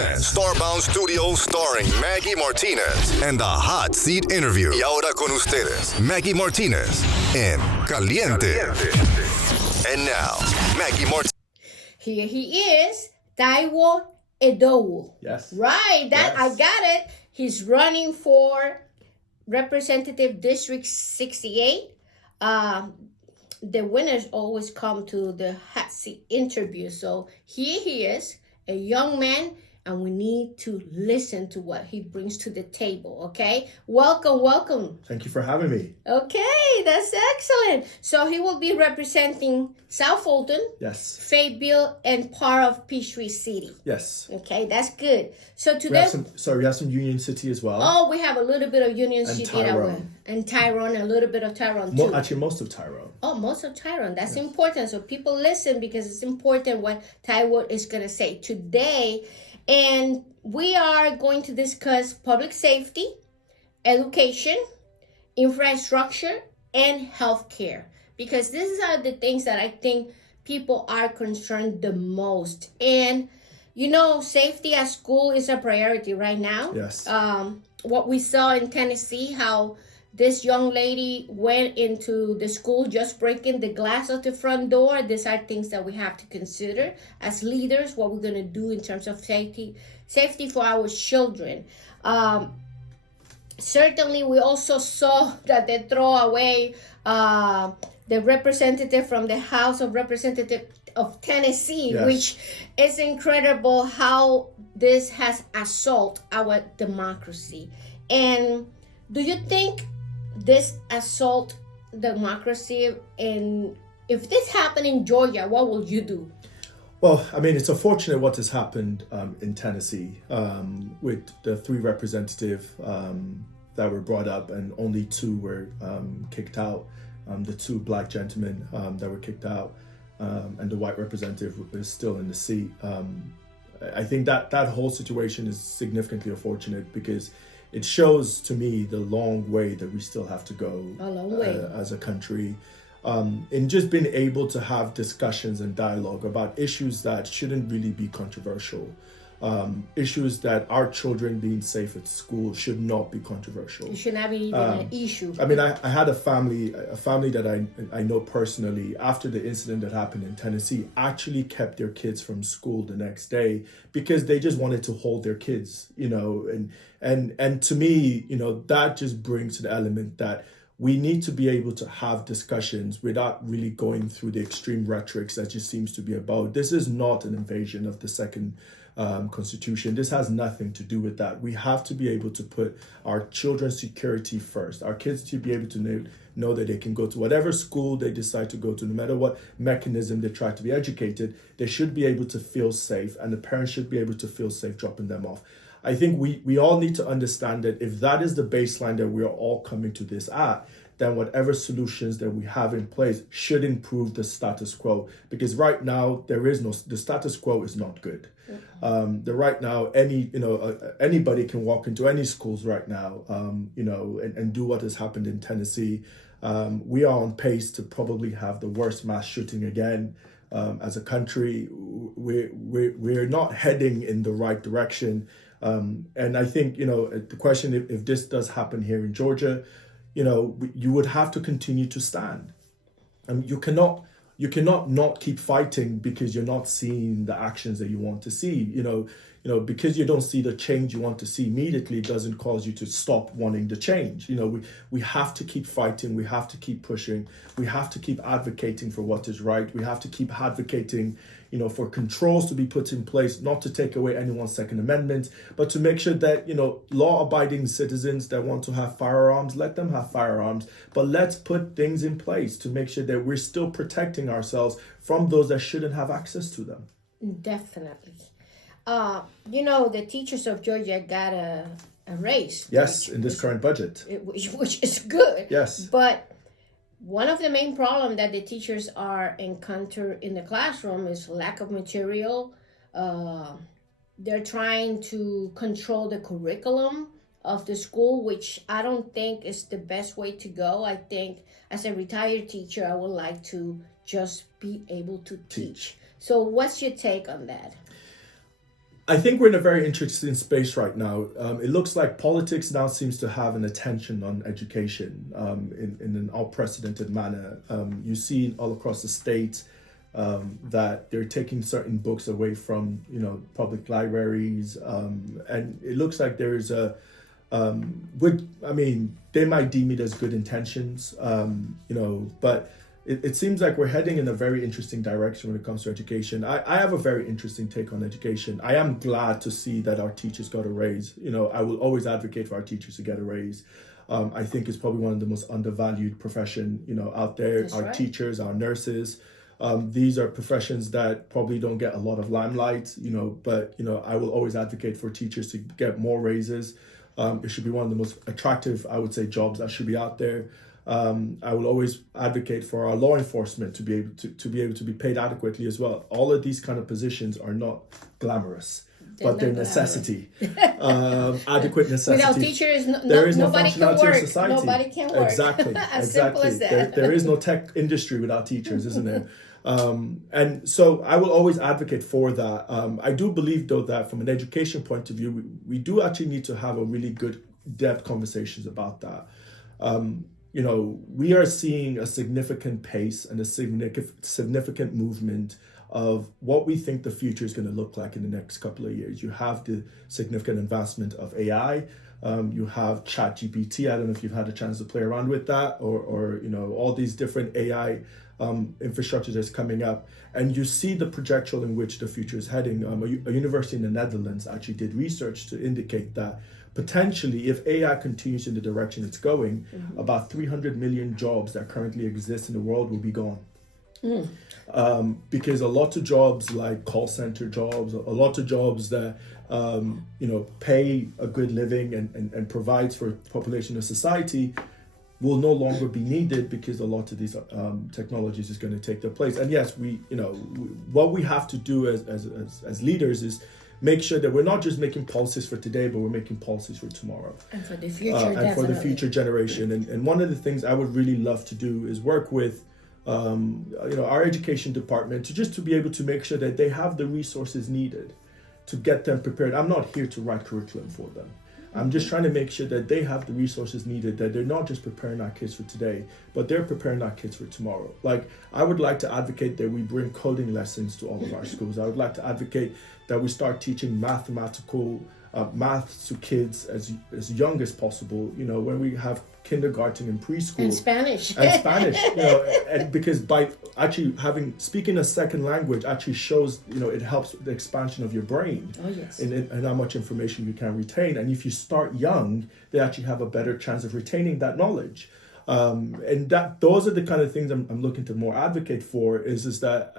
presents Starbound Studios starring Maggie Martinez and the Hot Seat Interview. Y ahora con ustedes, Maggie Martinez en Caliente. And now, Maggie Martinez. Here he is, Taiwo Idowu. Yes. Right, Yes. I got it. He's running for Representative District 68. The winners always come to the hot seat interview. So here he is, a young man, and we need to listen to what he brings to the table, okay? Welcome. Thank you for having me. Okay, that's excellent. So he will be representing South Fulton, Yes. Fayetteville, and part of Peachtree City. Yes. Okay, that's good. So We today, have some Union City as well. oh, we have a little bit of Union And City Tyrone. and Tyrone, a little bit of Tyrone too. Actually, most of Tyrone. Oh, most of Tyrone. That's important. So people listen because it's important what Taiwo is going to say today. And we are going to discuss public safety, education, infrastructure, and healthcare. Because these are the things that I think people are concerned the most. And, you know, safety at school is a priority right now. Yes. What we saw in Tennessee, how this young lady went into the school just breaking the glass of the front door. These are things that we have to consider as leaders, what we're going to do in terms of safety for our children. Certainly, we also saw that they throw away the representative from the House of Representatives of Tennessee, Yes. which is incredible how this has assaulted our democracy. And do you think this assault democracy, and if this happened in Georgia, what will you do? Well, I mean, it's unfortunate what has happened in Tennessee with the 3 representatives that were brought up, and only 2 were kicked out. The 2 black gentlemen that were kicked out, and the white representative is still in the seat. I think that whole situation is significantly unfortunate because it shows to me the long way that we still have to go as a country in just being able to have discussions and dialogue about issues that shouldn't really be controversial. Issues that our children being safe at school should not be controversial. It should not be even an issue. I mean, I had a family that I know personally, after the incident that happened in Tennessee, actually kept their kids from school the next day because they just wanted to hold their kids, you know, and to me, you know, that just brings to the element that we need to be able to have discussions without really going through the extreme rhetorics that just seems to be about. This is not an invasion of the second Constitution. This has nothing to do with that. We have to be able to put our children's security first. Our kids to be able to know that they can go to whatever school they decide to go to, no matter what mechanism they try to be educated, they should be able to feel safe, and the parents should be able to feel safe dropping them off. I think we all need to understand that if that is the baseline that we are all coming to this at, then whatever solutions that we have in place should improve the status quo. Because right now the status quo is not good. Right now anybody can walk into any schools right now, and do what has happened in Tennessee. We are on pace to probably have the worst mass shooting again. As a country, we're not heading in the right direction. And I think, the question, if this does happen here in Georgia, you would have to continue to stand. You cannot not keep fighting because you're not seeing the actions that you want to see. Because you don't see the change you want to see immediately doesn't cause you to stop wanting the change. We have to keep fighting. We have to keep pushing. We have to keep advocating for what is right. We have to keep advocating, for controls to be put in place, not to take away anyone's Second Amendment, but to make sure that, law-abiding citizens that want to have firearms, let them have firearms. But let's put things in place to make sure that we're still protecting ourselves from those that shouldn't have access to them. Definitely. The teachers of Georgia got a raise. Yes, in this current budget. Which is good. Yes. But one of the main problems that the teachers are encounter in the classroom is lack of material. They're trying to control the curriculum of the school, which I don't think is the best way to go. I think as a retired teacher, I would like to just be able to teach. So what's your take on that? I think we're in a very interesting space right now. It looks like politics now seems to have an attention on education in an unprecedented manner. You see all across the state that they're taking certain books away from, public libraries. And it looks like there is they might deem it as good intentions, but it seems like we're heading in a very interesting direction when it comes to education. I have a very interesting take on education. I am glad to see that our teachers got a raise. I will always advocate for our teachers to get a raise. I think it's probably one of the most undervalued profession, out there. That's our right. teachers, our nurses. These are professions that probably don't get a lot of limelight, but, I will always advocate for teachers to get more raises. It should be one of the most attractive, I would say, jobs that should be out there. I will always advocate for our law enforcement to be able to be paid adequately as well. All of these kind of positions are not glamorous, but they're necessity, adequate necessity. Without teachers, there is nobody can functionality work. in society. Nobody can work. Exactly. As simple as that. There is no tech industry without teachers, isn't there? And so I will always advocate for that. I do believe, though, that from an education point of view, we do actually need to have a really good depth conversations about that. We are seeing a significant pace and a significant movement of what we think the future is going to look like in the next couple of years. You have the significant advancement of AI. You have ChatGPT. I don't know if you've had a chance to play around with that, or all these different AI infrastructure that's coming up, and you see the trajectory in which the future is heading. A university in the Netherlands actually did research to indicate that potentially, if AI continues in the direction it's going, about 300 million jobs that currently exist in the world will be gone. Because a lot of jobs like call center jobs, a lot of jobs that pay a good living and provides for population of society will no longer be needed because a lot of these technologies is going to take their place. And yes, what we have to do as leaders is make sure that we're not just making policies for today, but we're making policies for tomorrow. And for the future, and for the future generation. And one of the things I would really love to do is work with our education department to be able to make sure that they have the resources needed to get them prepared. I'm not here to write curriculum for them. I'm just trying to make sure that they have the resources needed, that they're not just preparing our kids for today, but they're preparing our kids for tomorrow. Like, I would like to advocate that we bring coding lessons to all of our schools. I would like to advocate that we start teaching math to kids as young as possible, when we have kindergarten and preschool. And Spanish. And because by actually speaking a second language actually shows, it helps the expansion of your brain. Oh, yes. And how much information you can retain. And if you start young, they actually have a better chance of retaining that knowledge. And those are the kind of things I'm looking to more advocate for is that,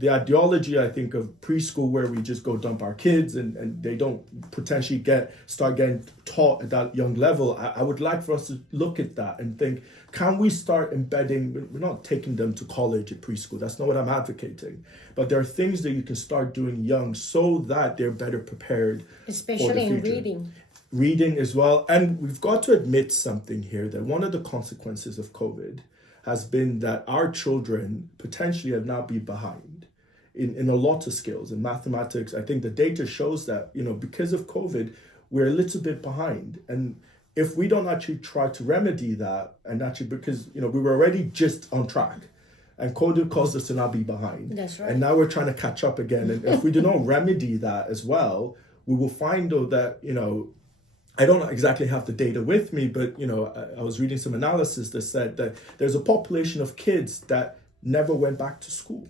the ideology, I think, of preschool where we just go dump our kids and they don't potentially start getting taught at that young level. I would like for us to look at that and think, can we start embedding, we're not taking them to college at preschool. That's not what I'm advocating. But there are things that you can start doing young so that they're better prepared. Especially in reading. Reading as well. And we've got to admit something here, that one of the consequences of COVID has been that our children potentially have now been behind in a lot of skills. In mathematics, I think the data shows that, because of COVID, we're a little bit behind. And if we don't actually try to remedy that, and actually because, we were already just on track, and COVID caused us to now be behind. That's right. And now we're trying to catch up again. And if we do not remedy that as well, we will find, though, that, I don't exactly have the data with me, but, I was reading some analysis that said that there's a population of kids that never went back to school.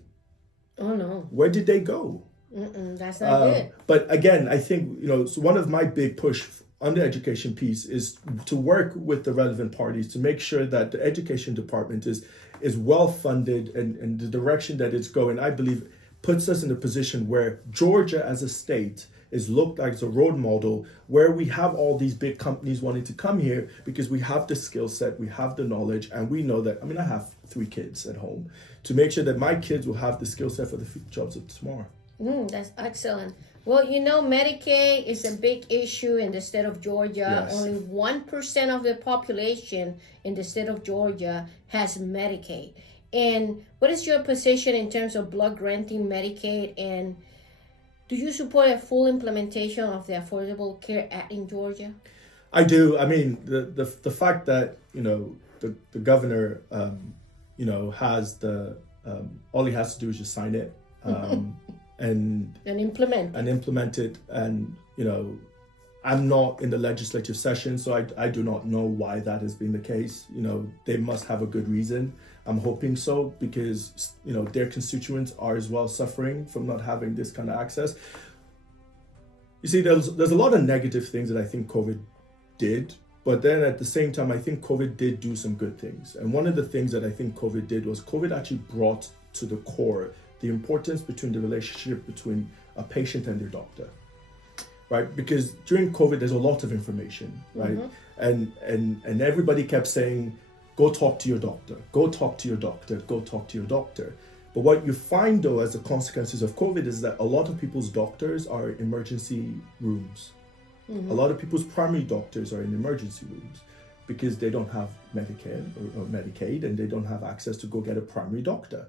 Oh, no. Where did they go? That's not good. But again, I think, so one of my big push on the education piece is to work with the relevant parties to make sure that the education department is well funded and the direction that it's going, I believe, puts us in a position where Georgia as a state is looked like as a role model, where we have all these big companies wanting to come here because we have the skill set, we have the knowledge, and we know that, I have 3 kids at home, to make sure that my kids will have the skill set for the jobs of tomorrow. That's excellent. Well, Medicaid is a big issue in the state of Georgia. Yes. Only 1% of the population in the state of Georgia has Medicaid. And what is your position in terms of block granting Medicaid? And Do you support a full implementation of the Affordable Care Act in Georgia? I do. I mean, the fact that, the governor, has all he has to do is just sign it, and implement it. And, I'm not in the legislative session, so I do not know why that has been the case. They must have a good reason. I'm hoping so, because, their constituents are as well suffering from not having this kind of access. You see, there's a lot of negative things that I think COVID did, but then at the same time, I think COVID did do some good things. And one of the things that I think COVID did was COVID actually brought to the core the importance between the relationship between a patient and their doctor, right? Because during COVID, there's a lot of information, right? And everybody kept saying, go talk to your doctor, go talk to your doctor, go talk to your doctor. But what you find, though, as the consequences of COVID is that a lot of people's doctors are in emergency rooms. A lot of people's primary doctors are in emergency rooms because they don't have Medicare or Medicaid, and they don't have access to go get a primary doctor.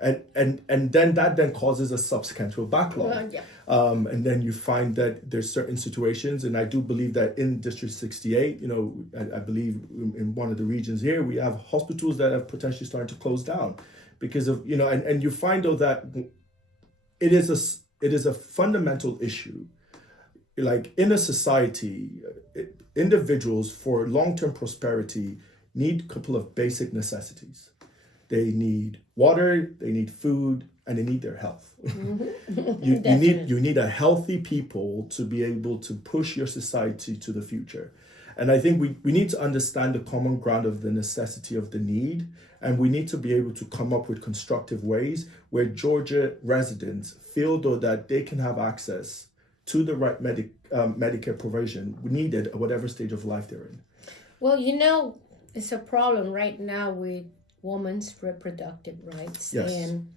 And then that causes a subsequent backlog. And then you find that there's certain situations, and I do believe that in District 68, I believe in one of the regions here, we have hospitals that are potentially starting to close down because of, and you find, though, that it is a fundamental issue. Like, in a society, individuals for long-term prosperity need a couple of basic necessities. They need water, they need food, and they need their health. You need a healthy people to be able to push your society to the future. And I think we need to understand the common ground of the necessity of the need, and we need to be able to come up with constructive ways where Georgia residents feel, though, that they can have access to the right Medicare provision needed at whatever stage of life they're in. Well, it's a problem right now with women's reproductive rights. Yes. And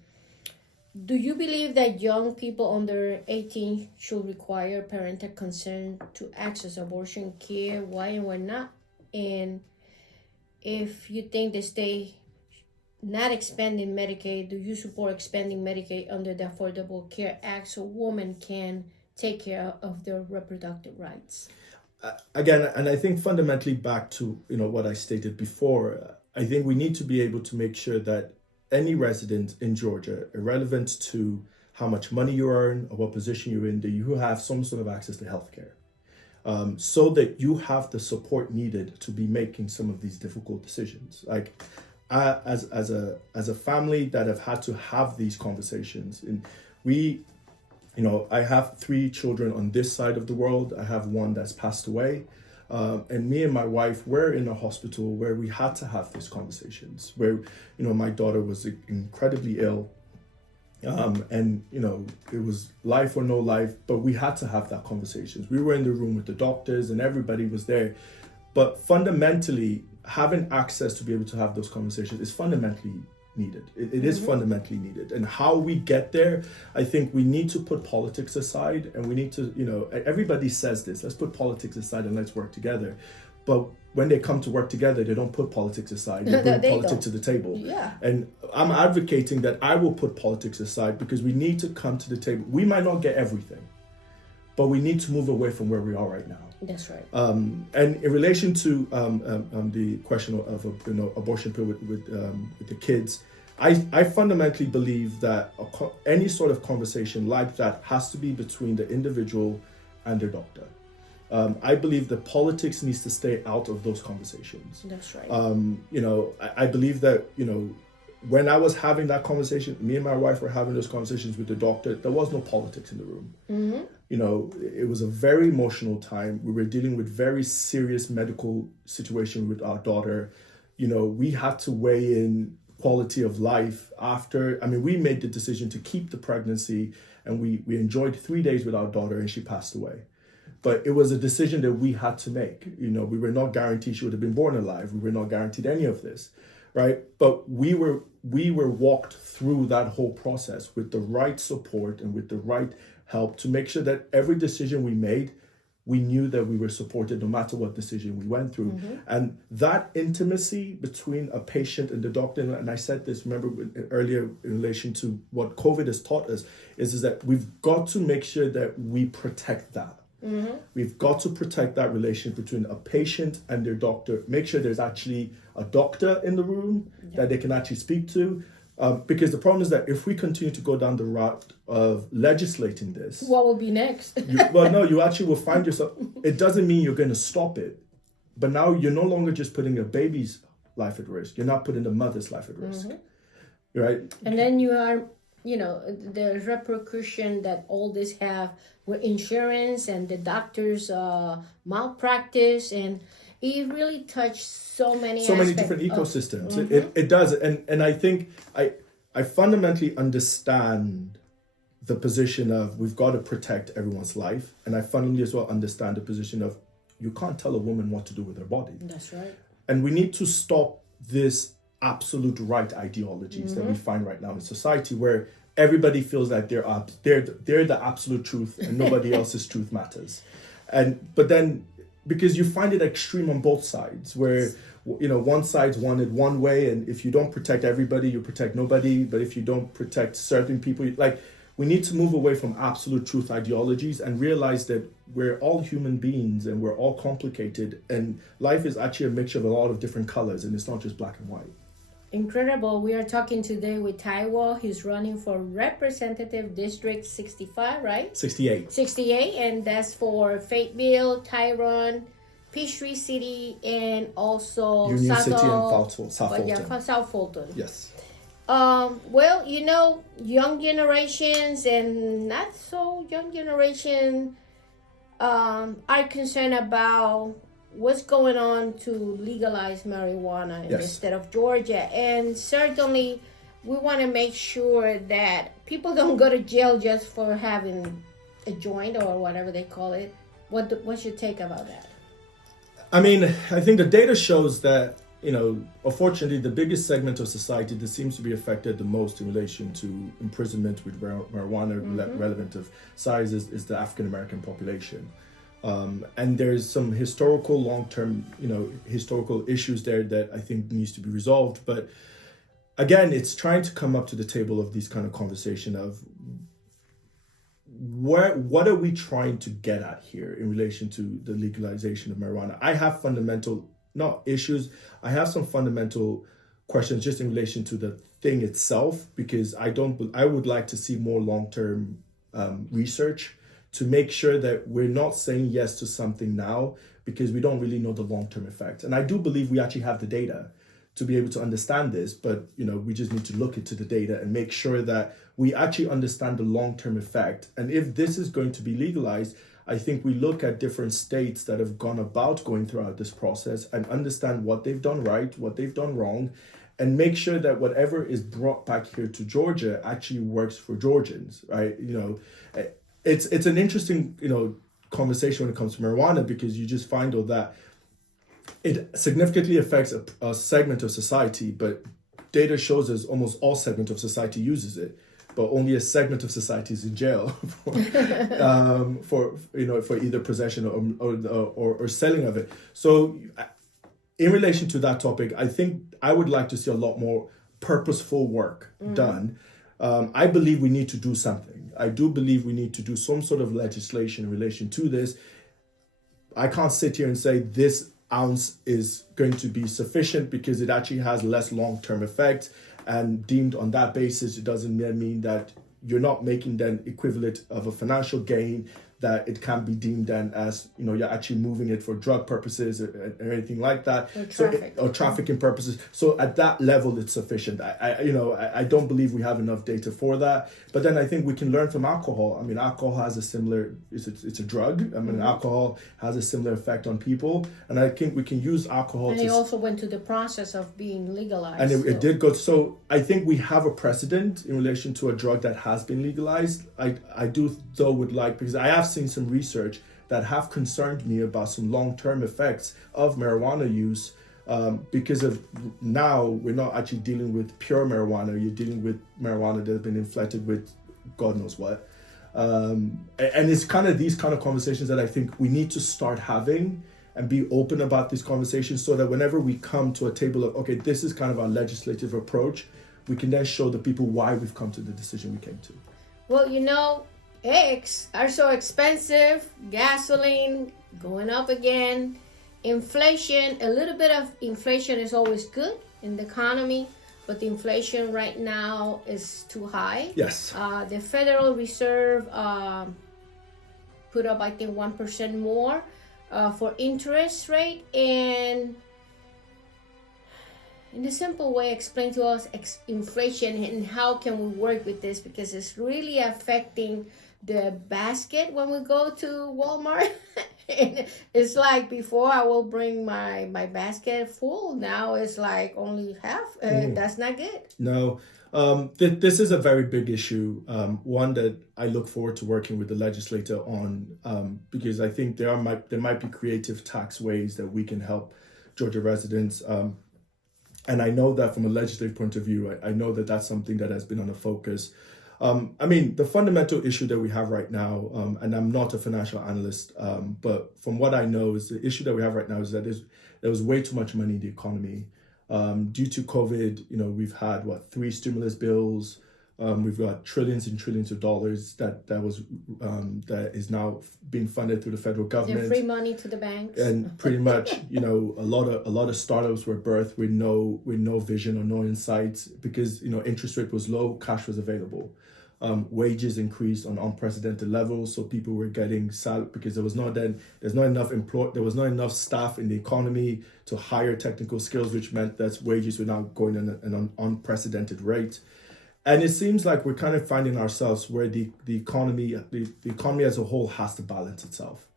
do you believe that young people under 18 should require parental consent to access abortion care? Why and why not? And if you think the state not expanding Medicaid, do you support expanding Medicaid under the Affordable Care Act so women can take care of their reproductive rights? Again, and I think fundamentally back to what I stated before, I think we need to be able to make sure that any resident in Georgia, irrelevant to how much money you earn or what position you're in, that you have some sort of access to healthcare, so that you have the support needed to be making some of these difficult decisions. Like, as a family that have had to have these conversations, and I have 3 children on this side of the world. I have one that's passed away. And me and my wife were in a hospital where we had to have these conversations, where, my daughter was incredibly ill. And, it was life or no life, but we had to have that conversations. We were in the room with the doctors and everybody was there. But fundamentally, having access to be able to have those conversations is fundamentally needed. It is fundamentally needed. And how we get there, I think we need to put politics aside, and we need to, everybody says this, let's put politics aside and let's work together. But when they come to work together, they don't put politics aside, they bring politics to the table. Yeah. And I'm advocating that I will put politics aside because we need to come to the table. We might not get everything, but we need to move away from where we are right now. That's right. And in relation to the question of abortion pill with the kids, I fundamentally believe that any sort of conversation like that has to be between the individual and their doctor. I believe that politics needs to stay out of those conversations. That's right. I believe that when I was having that conversation, me and my wife were having those conversations with the doctor, there was no politics in the room. It was a very emotional time. We were dealing with very serious medical situation with our daughter. We had to weigh in quality of life after. We made the decision to keep the pregnancy, and we enjoyed 3 days with our daughter, and she passed away. But it was a decision that we had to make. We were not guaranteed she would have been born alive. We were not guaranteed any of this, right? But we were walked through that whole process with the right support and with the right help to make sure that every decision we made we knew that we were supported no matter what decision we went through. And that intimacy between a patient and the doctor, and I said this, remember earlier in relation to what COVID has taught us, is that we've got to make sure that we protect that. We've got to protect that relationship between a patient and their doctor. Make sure there's actually a doctor in the room that they can actually speak to. Because the problem is that if we continue to go down the route of legislating this, what will be next? you actually will find yourself. It doesn't mean you're going to stop it, but now you're no longer just putting a baby's life at risk. You're not putting the mother's life at risk, right? And then you are, the repercussion that all this have with insurance and the doctors' malpractice, and it really touched so many different ecosystems. It does, and I think I fundamentally understand the position of we've got to protect everyone's life, and I fundamentally as well understand the position of you can't tell a woman what to do with her body. That's right. And we need to stop this absolute right ideologies that we find right now in society, where everybody feels like they're the absolute truth and nobody else's truth matters. But then, because you find it extreme on both sides, where one side's wanted one way, and if you don't protect everybody, you protect nobody. But if you don't protect certain people, we need to move away from absolute truth ideologies and realize that we're all human beings and we're all complicated, and life is actually a mixture of a lot of different colors, and it's not just black and white. Incredible. We are talking today with Taiwo. He's running for Representative District 65, right? 68. 68, and that's for Fayetteville, Tyrone, Peachtree City, and also Union City and South Fulton. South Fulton. Yes. Well, young generations and not so young generation are concerned about what's going on to legalize marijuana in the state of Georgia. And certainly we want to make sure that people don't go to jail just for having a joint or whatever they call it. What's your take about that? I mean, I think the data shows that, unfortunately, the biggest segment of society that seems to be affected the most in relation to imprisonment with marijuana, relevant of size, is the African American population. And there's some historical, long-term, historical issues there that I think needs to be resolved. But again, it's trying to come up to the table of these kind of conversation of what are we trying to get at here in relation to the legalization of marijuana? I have fundamental, not issues, I have some fundamental questions just in relation to the thing itself, because I would like to see more long-term research to make sure that we're not saying yes to something now because we don't really know the long-term effect. And I do believe we actually have the data to be able to understand this, but we just need to look into the data and make sure that we actually understand the long-term effect. And if this is going to be legalized, I think we look at different states that have gone about going throughout this process and understand what they've done right, what they've done wrong, and make sure that whatever is brought back here to Georgia actually works for Georgians, right? It's an interesting, conversation when it comes to marijuana, because you just find out that it significantly affects a segment of society, but data shows us almost all segment of society uses it, but only a segment of society is in jail for either possession or selling of it. So in relation to that topic, I think I would like to see a lot more purposeful work done. I believe we need to do something. I do believe we need to do some sort of legislation in relation to this. I can't sit here and say this ounce is going to be sufficient because it actually has less long-term effect, and deemed on that basis, it doesn't mean that you're not making then equivalent of a financial gain, that it can be deemed then as, you're actually moving it for drug purposes or anything like that. Or trafficking purposes. So at that level, it's sufficient. I don't believe we have enough data for that. But then I think we can learn from alcohol. I mean, alcohol has a similar, it's a drug. I mean, alcohol has a similar effect on people. And I think we can use alcohol. And it also went through the process of being legalized. And it did go. So I think we have a precedent in relation to a drug that has been legalized. I do, though, would like, because I have seen some research that have concerned me about some long-term effects of marijuana use, because of now we're not actually dealing with pure marijuana. You're dealing with marijuana that has been inflected with God knows what. And it's kind of these kind of conversations that I think we need to start having and be open about these conversations, so that whenever we come to a table of, okay, this is kind of our legislative approach, we can then show the people why we've come to the decision we came to. Well, eggs are so expensive, gasoline going up again, inflation, a little bit of inflation is always good in the economy, but the inflation right now is too high. Yes. The Federal Reserve put up, I think, 1% more for interest rate, and in a simple way, explain to us inflation and how can we work with this, because it's really affecting the basket when we go to Walmart. And it's like before I will bring my basket full. Now it's like only half. That's not good. No. This is a very big issue, one that I look forward to working with the legislator on, because I think there might be creative tax ways that we can help Georgia residents. And I know that from a legislative point of view, I know that that's something that has been on a focus. I mean, the fundamental issue that we have right now, and I'm not a financial analyst, but from what I know, is the issue that we have right now is that there was way too much money in the economy. Due to COVID, we've had 3 stimulus bills. We've got trillions and trillions of dollars that is now being funded through the federal government. They're free money to the banks. And pretty much, a lot of startups were birthed with no vision or no insights, because interest rate was low, cash was available. Wages increased on unprecedented levels, so people were getting salary because there was not enough staff in the economy to hire technical skills, which meant that wages were now going at an unprecedented rate. And it seems like we're kind of finding ourselves where the economy as a whole has to balance itself.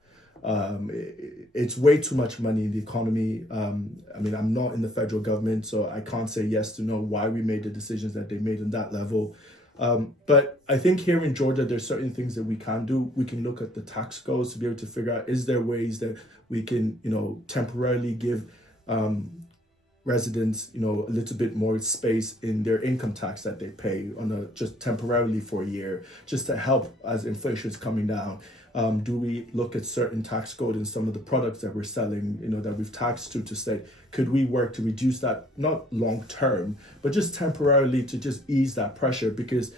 It's way too much money in the economy. I mean, I'm not in the federal government, so I can't say yes to know why we made the decisions that they made on that level. But I think here in Georgia, there's certain things that we can do. We can look at the tax codes to be able to figure out, is there ways that we can, temporarily give residents, a little bit more space in their income tax that they pay just temporarily for a year, just to help as inflation is coming down. Do we look at certain tax code in some of the products that we're selling, that we've taxed to say, could we work to reduce that, not long term, but just temporarily to just ease that pressure, because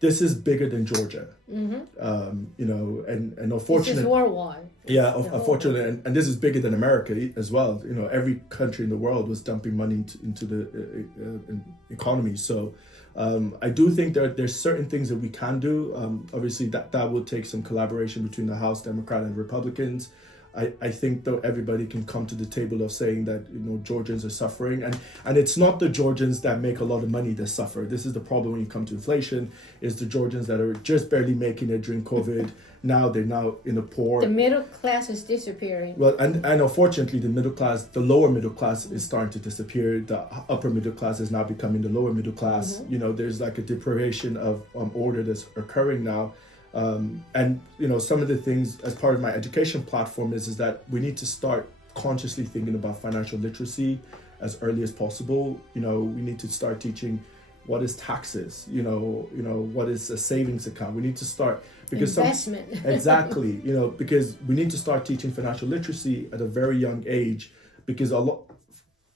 this is bigger than Georgia. Mm-hmm. And unfortunately, this is worldwide. Yeah, unfortunately, and this is bigger than America as well. Every country in the world was dumping money into the economy. So I do think there's certain things that we can do. Obviously, that will take some collaboration between the House Democrat and Republicans. I think, though, everybody can come to the table of saying that Georgians are suffering, and it's not the Georgians that make a lot of money that suffer. This is the problem when you come to inflation: is the Georgians that are just barely making it during COVID. Now they're in the poor. The middle class is disappearing. Well, and unfortunately, the lower middle class is starting to disappear. The upper middle class is now becoming the lower middle class. Mm-hmm. There's like a deprivation of order that's occurring now. And some of the things as part of my education platform is that we need to start consciously thinking about financial literacy as early as possible. We need to start teaching what is taxes, what is a savings account. We need to start because investment. Exactly, because we need to start teaching financial literacy at a very young age, because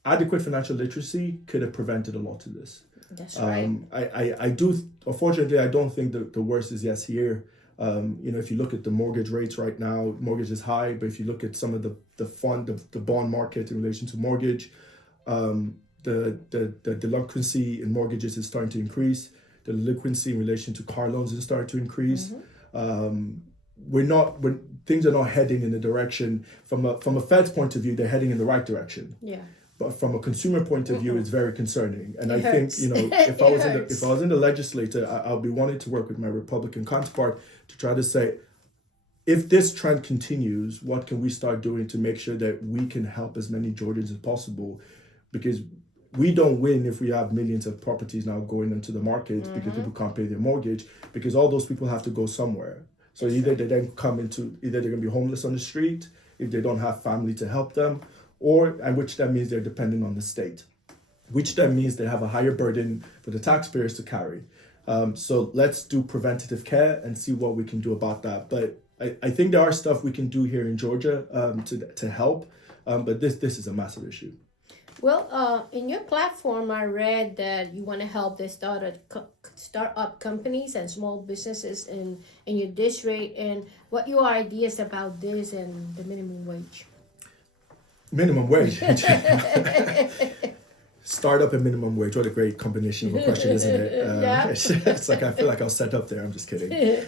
adequate financial literacy could have prevented a lot of this. That's right. Unfortunately, I don't think the worst is yet here. If you look at the mortgage rates right now, mortgage is high, but if you look at some of the bond market in relation to mortgage, the delinquency in mortgages is starting to increase. The delinquency in relation to car loans is starting to increase. Mm-hmm. Things are not heading in the direction from a Fed's point of view, they're heading in the right direction. Yeah. But from a consumer point of view, it's very concerning. And I think, if I was in the legislature, I'll be wanting to work with my Republican counterpart to try to say, if this trend continues, what can we start doing to make sure that we can help as many Georgians as possible? Because we don't win if we have millions of properties now going into the market because people can't pay their mortgage, because all those people have to go somewhere. So either they're going to be homeless on the street if they don't have family to help them, which that means they're dependent on the state, which then means they have a higher burden for the taxpayers to carry. So let's do preventative care and see what we can do about that. But I think there are stuff we can do here in Georgia to help. But this is a massive issue. Well, in your platform, I read that you want to help the start-up companies and small businesses in your district. And what your ideas about this and the minimum wage? Minimum wage. Startup and minimum wage. What a great combination of a question, isn't it? Yeah. It's like I feel like I was set up there. I'm just kidding.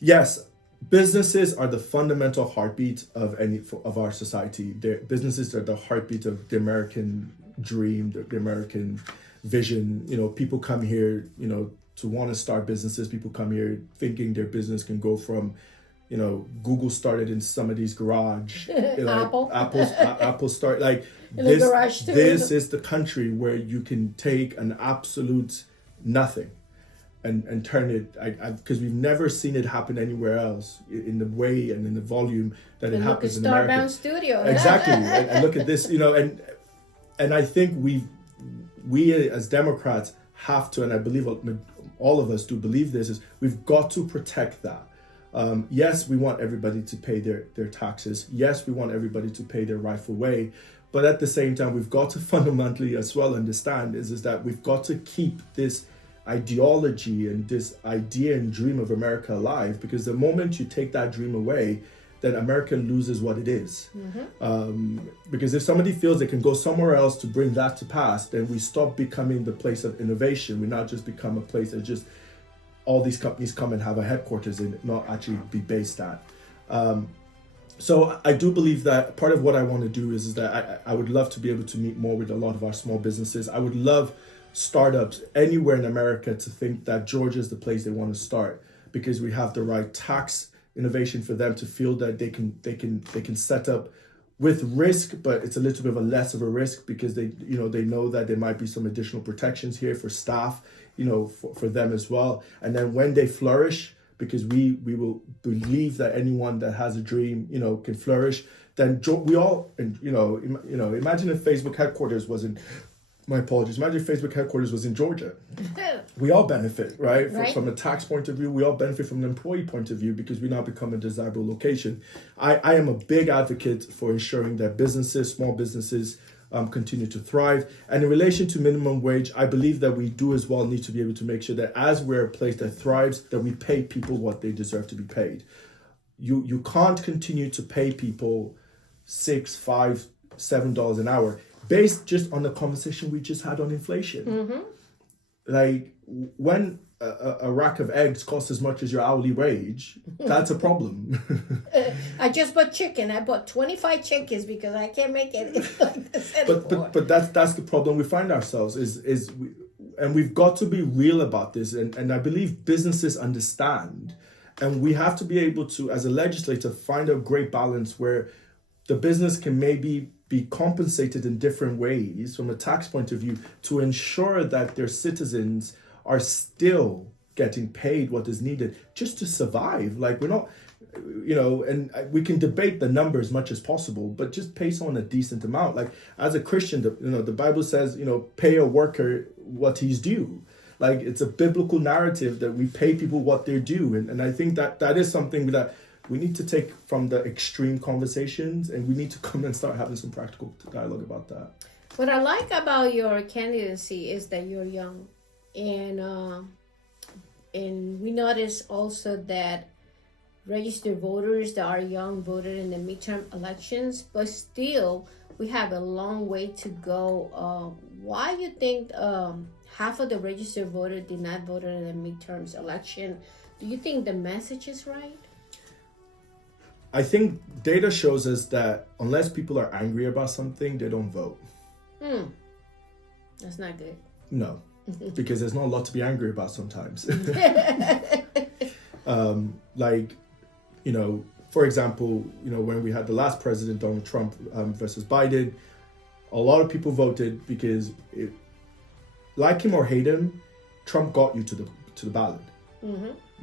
Yes. Businesses are the fundamental heartbeat of our society. Businesses are the heartbeat of the American dream, the American vision. People come here, to want to start businesses. People come here thinking their business can go from, Google started in somebody's garage. Apple start like in the garage too. This is the country where you can take an absolute nothing and turn it, because we've never seen it happen anywhere else in the way and in the volume that it happens in America. Starbound Studio. Exactly. and look at this, and I think we as Democrats have to, and I believe all of us do believe this, is we've got to protect that. Yes, we want everybody to pay their taxes. Yes, we want everybody to pay their rightful way. But at the same time, we've got to fundamentally as well understand is that we've got to keep this ideology and this idea and dream of America alive, because the moment you take that dream away, then America loses what it is. Because if somebody feels they can go somewhere else to bring that to pass, then we stop becoming the place of innovation. We now just become a place that just all these companies come and have a headquarters in it, not actually be based at. So I do believe that part of what I want to do is that I would love to be able to meet more with a lot of our small businesses. I would love startups anywhere in America to think that Georgia is the place they want to start, because we have the right tax innovation for them to feel that they can set up with risk, but it's a little bit of a less of a risk because they know that there might be some additional protections here for staff, for them as well. And then when they flourish, because we will believe that anyone that has a dream, can flourish, then we all, and imagine if Facebook headquarters was in, my apologies, imagine if Facebook headquarters was in Georgia. We all benefit, right? From a tax point of view, we all benefit from an employee point of view, because we now become a desirable location. I am a big advocate for ensuring that small businesses continue to thrive. And in relation to minimum wage, I believe that we do as well need to be able to make sure that as we're a place that thrives, that we pay people what they deserve to be paid. You can't continue to pay people $6, $5, $7 an hour based just on the conversation we just had on inflation. Like when a rack of eggs costs as much as your hourly wage, that's a problem. I just bought chicken. I bought 25 chickens because I can't make it like this anymore. But that's the problem we find ourselves and we've got to be real about this. And I believe businesses understand, and we have to be able to, as a legislator, find a great balance where the business can maybe be compensated in different ways from a tax point of view to ensure that their citizens are still getting paid what is needed just to survive. Like, we're not, and we can debate the number as much as possible, but just pay someone a decent amount. Like, as a Christian, the Bible says, pay a worker what he's due. Like, it's a biblical narrative that we pay people what they're due. And I think that is something that we need to take from the extreme conversations, and we need to come and start having some practical dialogue about that. What I like about your candidacy is that you're young, and we notice also that registered voters that are young voted in the midterm elections, but still we have a long way to go. Why do you think half of the registered voters did not vote in the midterms election? Do you think the message is right? I think data shows us that unless people are angry about something, they don't vote. That's not good. No, because there's not a lot to be angry about sometimes. For example, when we had the last president, Donald Trump versus Biden, a lot of people voted because, like him or hate him, Trump got you to the ballot.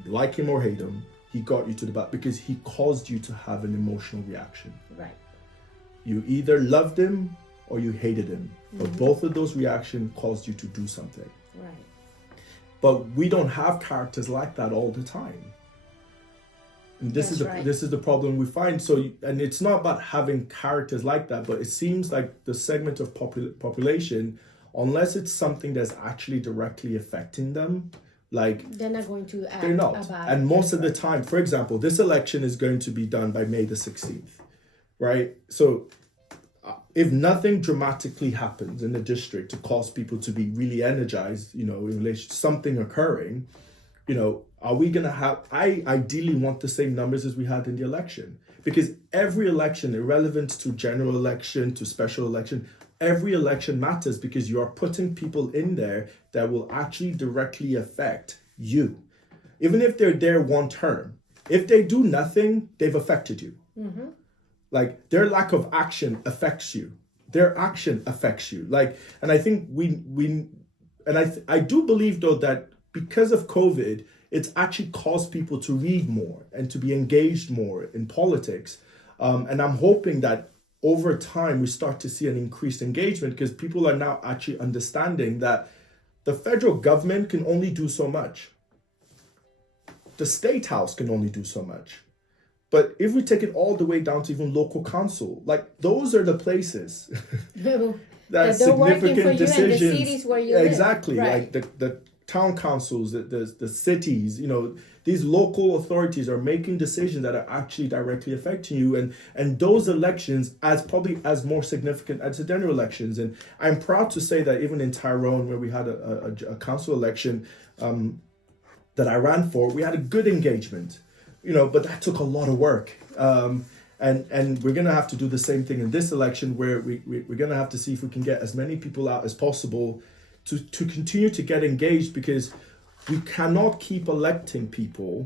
Like him or hate him, he got you to the ballot because he caused you to have an emotional reaction. Right. You either loved him or you hated him. But both of those reactions caused you to do something. Right. But we don't have characters like that all the time. And this is the problem we find. So, and it's not about having characters like that, but it seems like the segment of population, unless it's something that's actually directly affecting them, like they're not going to act. They're not. About and it. most of the time, for example, this election is going to be done by May the 16th, right? So if nothing dramatically happens in the district to cause people to be really energized, in relation to something occurring, are we going to have, I ideally want the same numbers as we had in the election, because every election, irrelevant to general election, to special election, every election matters because you are putting people in there that will actually directly affect you. Even if they're there one term, if they do nothing, they've affected you. Mm-hmm. Like their lack of action affects you. Their action affects you. And I think I do believe though that because of COVID, it's actually caused people to read more and to be engaged more in politics. And I'm hoping that over time, we start to see an increased engagement because people are now actually understanding that the federal government can only do so much. The state house can only do so much. But if we take it all the way down to even local council, those are the places that significant decisions. In the cities where you exactly, live. Right. Like the town councils, the cities, these local authorities are making decisions that are actually directly affecting you, and those elections as more significant as the general elections. And I'm proud to say that even in Tyrone, where we had a council election that I ran for, we had a good engagement, but that took a lot of work. And we're gonna have to do the same thing in this election, where we're gonna have to see if we can get as many people out as possible to continue to get engaged, because we cannot keep electing people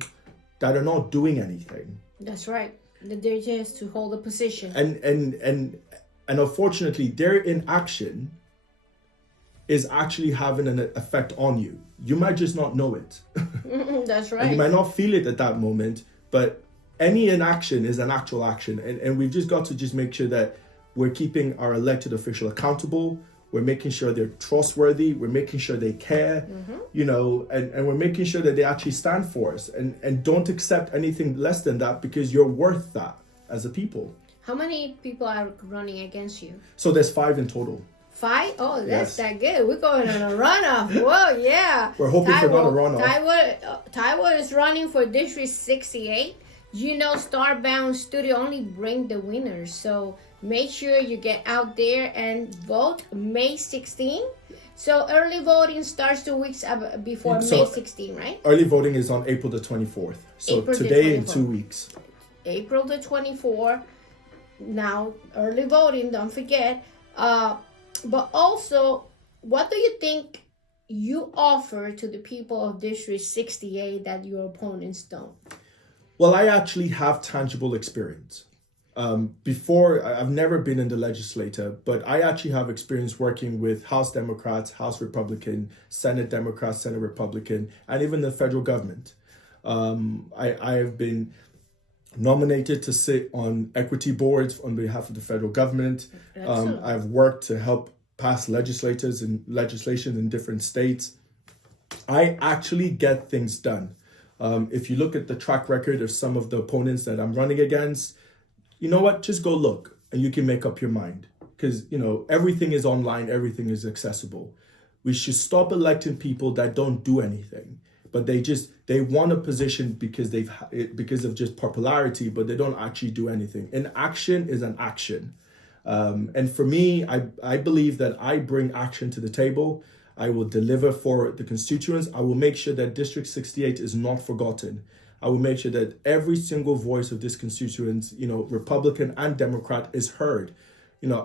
that are not doing anything. That's right. They're just to hold a position. And unfortunately, their inaction is actually having an effect on you. You might just not know it. That's right. And you might not feel it at that moment, but any inaction is an actual action. And we've just got to just make sure that we're keeping our elected official accountable. We're making sure they're trustworthy. We're making sure they care, and we're making sure that they actually stand for us and don't accept anything less than that, because you're worth that as a people. How many people are running against you? So there's 5 in total. 5? Oh, that's Yes. that good. We're going on a runoff. Whoa, yeah. We're hoping for not a runoff. Taiwo is running for District 68. Starbound Studio only bring the winners. So make sure you get out there and vote May 16. So early voting starts 2 weeks before May 16, right? Early voting is on April the 24th. So April the today in 24th. 2 weeks. April the 24th. Now, early voting, don't forget. But also, what do you think you offer to the people of District 68 that your opponents don't? Well, I actually have tangible experience. Before, I've never been in the legislature, but I actually have experience working with House Democrats, House Republican, Senate Democrats, Senate Republican, and even the federal government. I have been nominated to sit on equity boards on behalf of the federal government. I've worked to help pass legislation in different states. I actually get things done. If you look at the track record of some of the opponents that I'm running against, you know what? Just go look and you can make up your mind, because, everything is online, everything is accessible. We should stop electing people that don't do anything, but they want a position because of just popularity, but they don't actually do anything. An action is an action. And for me, I believe that I bring action to the table. I will deliver for the constituents. I will make sure that District 68 is not forgotten. I will make sure that every single voice of this constituent, Republican and Democrat, is heard.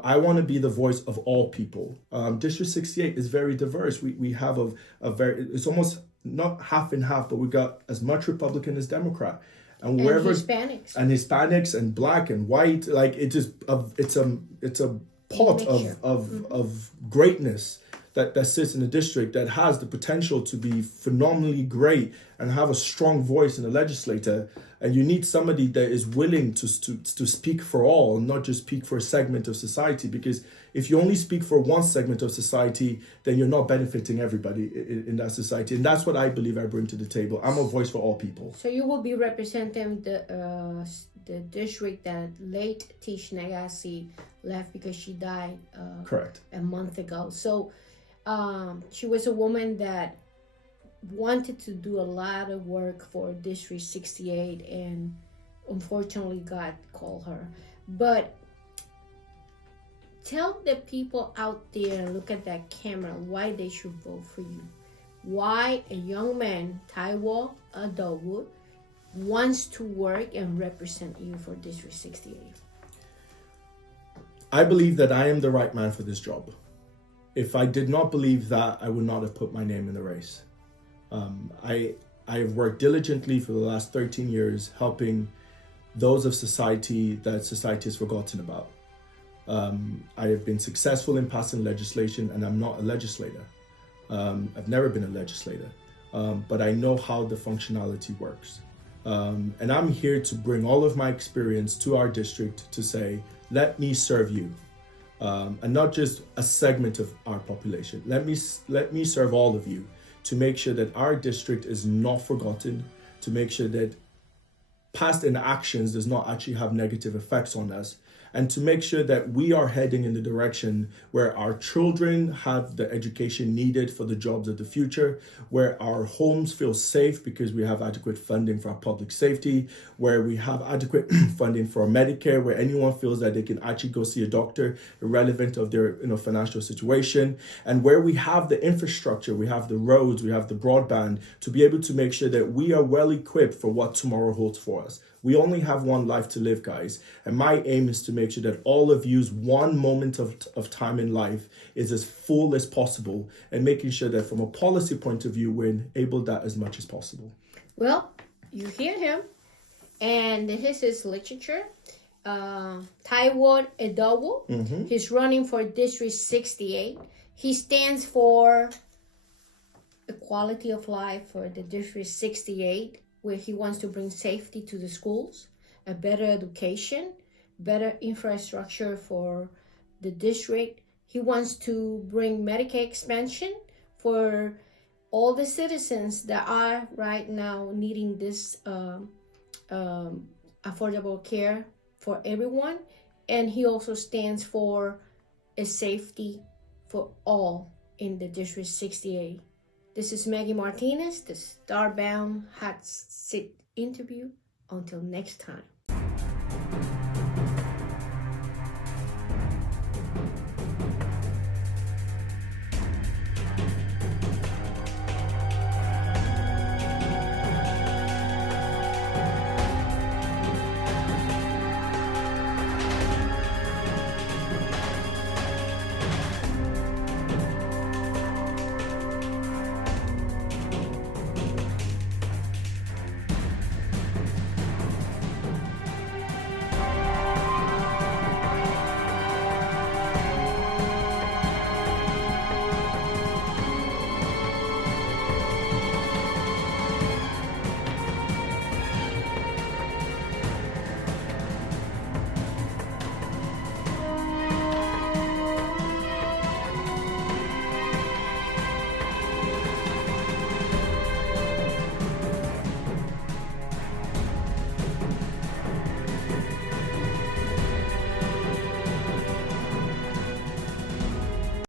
I want to be the voice of all people. District 68 is very diverse. We have it's almost not half and half, but we got as much Republican as Democrat. And wherever Hispanics and Black and white, it's a pot of greatness that sits in the district that has the potential to be phenomenally great and have a strong voice in the legislature. And you need somebody that is willing to speak for all, not just speak for a segment of society. Because if you only speak for one segment of society, then you're not benefiting everybody in that society. And that's what I believe I bring to the table. I'm a voice for all people. So you will be representing the district that late Tish Nagasi left because she died Correct. a month ago. So she was a woman that wanted to do a lot of work for District 68, and unfortunately God called her. But tell the people out there, look at that camera, why they should vote for you. Why a young man, Taiwo Idowu, wants to work and represent you for District 68. I believe that I am the right man for this job. If I did not believe that, I would not have put my name in the race. I have worked diligently for the last 13 years helping those of society that society has forgotten about. I have been successful in passing legislation, and I'm not a legislator. I've never been a legislator, but I know how the functionality works. And I'm here to bring all of my experience to our district to say, let me serve you. And not just a segment of our population. Let me serve all of you to make sure that our district is not forgotten, to make sure that past inactions does not actually have negative effects on us, and to make sure that we are heading in the direction where our children have the education needed for the jobs of the future, where our homes feel safe because we have adequate funding for our public safety, where we have adequate funding for our Medicare, where anyone feels that they can actually go see a doctor irrelevant of their financial situation, and where we have the infrastructure, we have the roads, we have the broadband to be able to make sure that we are well equipped for what tomorrow holds for us. We only have one life to live, guys. And my aim is to make sure that all of you's one moment of time in life is as full as possible, and making sure that from a policy point of view, we enable that as much as possible. Well, you hear him. And this is literature. Taiwo Idowu. Mm-hmm. He's running for District 68. He stands for equality of life for the District 68, where he wants to bring safety to the schools, a better education, better infrastructure for the district. He wants to bring Medicaid expansion for all the citizens that are right now needing this affordable care for everyone. And he also stands for a safety for all in the District 68. This is Maggie Martinez, the Starbound Hot Seat interview. Until next time.